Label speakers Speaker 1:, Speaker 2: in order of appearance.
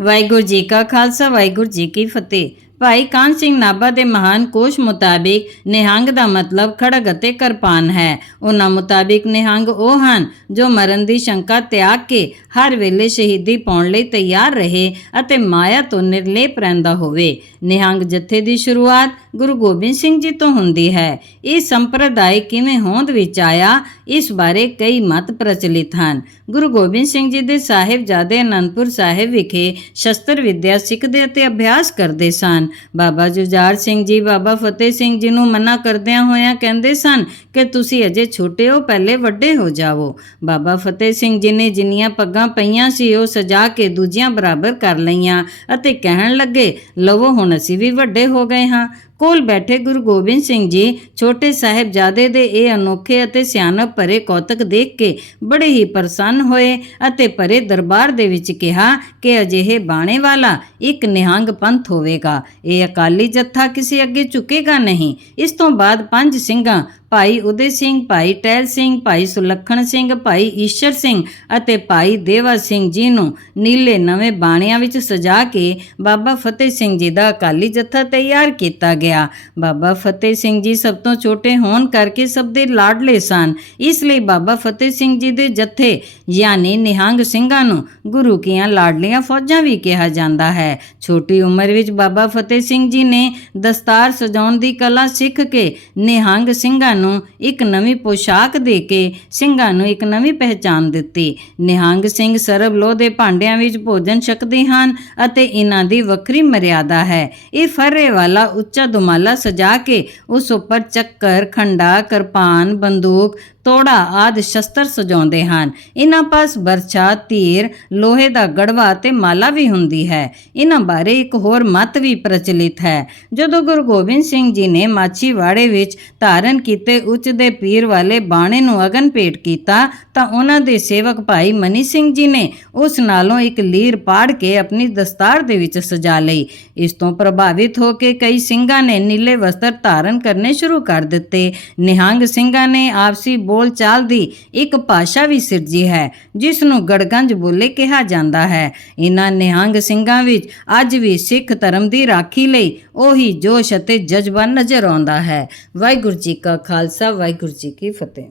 Speaker 1: ਵਾਹਿਗੁਰੂ ਜੀ ਕਾ ਖਾਲਸਾ, ਵਾਹਿਗੁਰੂ ਜੀ ਕੀ ਫਤਿਹ। ਭਾਈ ਕਾਨ ਸਿੰਘ ਨਾਭਾ ਦੇ ਮਹਾਨ ਕੋਸ਼ ਮੁਤਾਬਿਕ ਨਿਹੰਗ ਦਾ ਮਤਲਬ ਖੜਗ ਅਤੇ ਕਿਰਪਾਨ ਹੈ। ਉਹਨਾਂ ਮੁਤਾਬਿਕ ਨਿਹੰਗ ਉਹ ਹਨ ਜੋ ਮਰਨ ਦੀ ਸ਼ੰਕਾ ਤਿਆਗ ਕੇ ਹਰ ਵੇਲੇ ਸ਼ਹੀਦੀ ਪਾਉਣ ਲਈ ਤਿਆਰ ਰਹੇ ਅਤੇ ਮਾਇਆ ਤੋਂ ਨਿਰਲੇਪ ਰਹਿੰਦਾ ਹੋਵੇ। ਨਿਹੰਗ ਜਥੇ ਦੀ ਸ਼ੁਰੂਆਤ ਗੁਰੂ ਗੋਬਿੰਦ ਸਿੰਘ ਜੀ ਤੋਂ ਹੁੰਦੀ ਹੈ। ਇਹ ਸੰਪਰਦਾਇ ਕਿਵੇਂ ਹੋਂਦ ਵਿੱਚ ਆਇਆ, ਇਸ ਬਾਰੇ ਕਈ ਮਤ ਪ੍ਰਚਲਿਤ ਹਨ। ਗੁਰੂ ਗੋਬਿੰਦ ਸਿੰਘ ਜੀ ਦੇ ਸਾਹਿਬਜ਼ਾਦੇ ਅਨੰਦਪੁਰ ਸਾਹਿਬ ਵਿਖੇ ਸ਼ਸਤਰ ਵਿਦਿਆ ਸਿੱਖਦੇ ਅਤੇ ਅਭਿਆਸ ਕਰਦੇ ਸਨ। ਬਾਬਾ ਜੁਝਾਰ ਸਿੰਘ ਜੀ, ਬਾਬਾ ਫਤਿਹ ਸਿੰਘ ਜੀ ਨੂੰ ਮਨਾ ਕਰਦਿਆਂ ਹੋਇਆਂ ਕਹਿੰਦੇ ਸਨ ਕਿ ਤੁਸੀਂ ਅਜੇ ਛੋਟੇ ਹੋ, ਪਹਿਲੇ ਵੱਡੇ ਹੋ ਜਾਵੋ। ਬਾਬਾ ਫਤਿਹ ਸਿੰਘ ਜੀ ਨੇ ਜਿੰਨੀਆਂ ਪੱਗਾਂ ਪਈਆਂ ਸੀ, ਉਹ ਸਜਾ ਕੇ ਦੂਜਿਆਂ ਬਰਾਬਰ ਕਰ ਲਈਆਂ ਅਤੇ ਕਹਿਣ ਲੱਗੇ, ਲਵੋ, ਹੁਣ ਅਸੀਂ ਵੀ ਵੱਡੇ ਹੋ ਗਏ ਹਾਂ। ਕੋਲ ਬੈਠੇ ਗੁਰੂ ਗੋਬਿੰਦ ਸਿੰਘ ਜੀ ਛੋਟੇ ਸਾਹਿਬਜ਼ਾਦੇ ਦੇ ਇਹ ਅਨੋਖੇ ਅਤੇ ਸਿਆਣਪ ਭਰੇ ਕੌਤਕ ਦੇਖ ਕੇ ਬੜੇ ਹੀ ਪ੍ਰਸੰਨ ਹੋਏ ਅਤੇ ਭਰੇ ਦਰਬਾਰ ਦੇ ਵਿੱਚ ਕਿਹਾ ਕਿ ਅਜਿਹੇ ਬਾਣੇ ਵਾਲਾ ਇੱਕ ਨਿਹੰਗ ਪੰਥ ਹੋਵੇਗਾ। ਇਹ ਅਕਾਲੀ ਜੱਥਾ ਕਿਸੇ ਅੱਗੇ ਝੁਕੇਗਾ ਨਹੀਂ। ਇਸ ਤੋਂ ਬਾਅਦ ਪੰਜ ਸਿੰਘਾਂ ਭਾਈ ਉਦੇ ਸਿੰਘ, ਭਾਈ ਟਹਿਲ ਸਿੰਘ, ਭਾਈ ਸੁਲੱਖਣ ਸਿੰਘ, ਭਾਈ ਈਸ਼ਰ ਸਿੰਘ ਅਤੇ ਭਾਈ ਦੇਵਾ ਸਿੰਘ ਜੀ ਨੂੰ ਨੀਲੇ ਨਵੇਂ ਬਾਣਿਆਂ ਵਿੱਚ ਸਜਾ ਕੇ ਬਾਬਾ ਫਤਿਹ ਸਿੰਘ ਜੀ ਦਾ ਅਕਾਲੀ ਜੱਥਾ ਤਿਆਰ ਕੀਤਾ ਗਿਆ। ਬਾਬਾ ਫਤਿਹ ਸਿੰਘ ਜੀ ਸਭ ਤੋਂ ਛੋਟੇ ਹੋਣ ਕਰਕੇ ਸਭ ਦੇ ਲਾਡਲੇ ਸਨ। ਇਸ ਲਈ ਬਾਬਾ ਫਤਿਹ ਸਿੰਘ ਜੀ ਦੇ ਜੱਥੇ ਯਾਨੀ ਨਿਹੰਗ ਸਿੰਘਾਂ ਨੂੰ ਗੁਰੂ ਕੀਆਂ ਲਾਡਲੀਆਂ ਫੌਜਾਂ ਵੀ ਕਿਹਾ ਜਾਂਦਾ ਹੈ। ਛੋਟੀ ਉਮਰ ਵਿੱਚ ਬਾਬਾ ਫਤਿਹ ਸਿੰਘ ਜੀ ਨੇ ਦਸਤਾਰ ਸਜਾਉਣ ਦੀ ਕਲਾ ਸਿੱਖ ਕੇ ਨਿਹੰਗ ਸਿੰਘਾਂ ਨੂੰ ਇੱਕ ਨਵੀਂ ਪੋਸ਼ਾਕ ਦੇ ਕੇ ਸਿੰਘਾਂ ਨੂੰ ਇੱਕ ਨਵੀਂ ਪਹਿਚਾਨ ਦਿੱਤੀ। ਨਿਹੰਗ ਸਿੰਘ ਸਰਬ ਲੋਹ ਦੇ ਭਾਂਡਿਆਂ ਵਿੱਚ ਭੋਜਨ ਛਕਦੇ ਹਨ ਅਤੇ ਇਹਨਾਂ ਦੀ ਵੱਖਰੀ ਮਰਿਆਦਾ ਹੈ। ਇਹ ਫਰਰੇ ਵਾਲਾ ਉੱਚਾ ਦੁਮਾਲਾ ਸਜਾ ਕੇ ਉਸ ਉੱਪਰ ਚੱਕਰ, ਖੰਡਾ, ਕਿਰਪਾਨ, ਬੰਦੂਕ ਤੋੜਾ ਆਦ ਸ਼ਸਤਰ ਸਜਾਉਂਦੇ ਹਨ। ਇਹਨਾਂ ਪਾਸ ਬਰਛਾ, ਤੀਰ, ਲੋਹੇ ਦਾ ਗੜਵਾ ਤੇ ਮਾਲਾ ਵੀ ਹੁੰਦੀ ਹੈ। ਇਹਨਾਂ ਬਾਰੇ ਇੱਕ ਹੋਰ ਮਤ ਵੀ ਪ੍ਰਚਲਿਤ ਹੈ। ਜਦੋਂ ਗੁਰੂ ਗੋਬਿੰਦ ਸਿੰਘ ਜੀ ਨੇ ਮਾਛੀਵਾੜੇ ਵਿੱਚ ਧਾਰਨ ਕੀਤੇ ਉੱਚ ਦੇ ਪੀਰ ਵਾਲੇ ਬਾਣੇ ਨੂੰ ਅਗਨ ਭੇਟ ਕੀਤਾ, ਤਾਂ ਉਹਨਾਂ ਦੇ ਸੇਵਕ ਭਾਈ ਮਨੀ ਸਿੰਘ ਜੀ ਨੇ ਉਸ ਨਾਲੋਂ ਇੱਕ ਲੀਰ ਪਾੜ ਕੇ ਆਪਣੀ ਦਸਤਾਰ ਦੇ ਵਿੱਚ ਸਜਾ ਲਈ। ਇਸ ਤੋਂ ਪ੍ਰਭਾਵਿਤ ਹੋ ਕੇ ਕਈ ਸਿੰਘਾਂ ਨੇ ਨੀਲੇ ਵਸਤਰ ਧਾਰਨ ਕਰਨੇ ਸ਼ੁਰੂ ਕਰ ਦਿੱਤੇ। ਨਿਹੰਗ ਸਿੰਘਾਂ ਨੇ ਆਪਸੀ ਬੋਲਚਾਲ ਦੀ ਇੱਕ ਭਾਸ਼ਾ ਵੀ ਸਿਰਜੀ ਹੈ ਜਿਸ ਨੂੰ ਗੜਗੰਜ ਬੋਲੇ ਕਿਹਾ ਜਾਂਦਾ ਹੈ। ਇਹਨਾਂ ਨਿਹੰਗ ਸਿੰਘਾਂ ਵਿੱਚ ਅੱਜ ਵੀ ਸਿੱਖ ਧਰਮ ਦੀ ਰਾਖੀ ਲਈ ਉਹੀ ਜੋਸ਼ ਅਤੇ ਜਜ਼ਬਾ ਨਜ਼ਰ ਆਉਂਦਾ ਹੈ। ਵਾਹਿਗੁਰੂ ਜੀ ਕਾ ਖਾਲਸਾ, ਵਾਹਿਗੁਰੂ ਜੀ ਕੀ ਫਤਿਹ।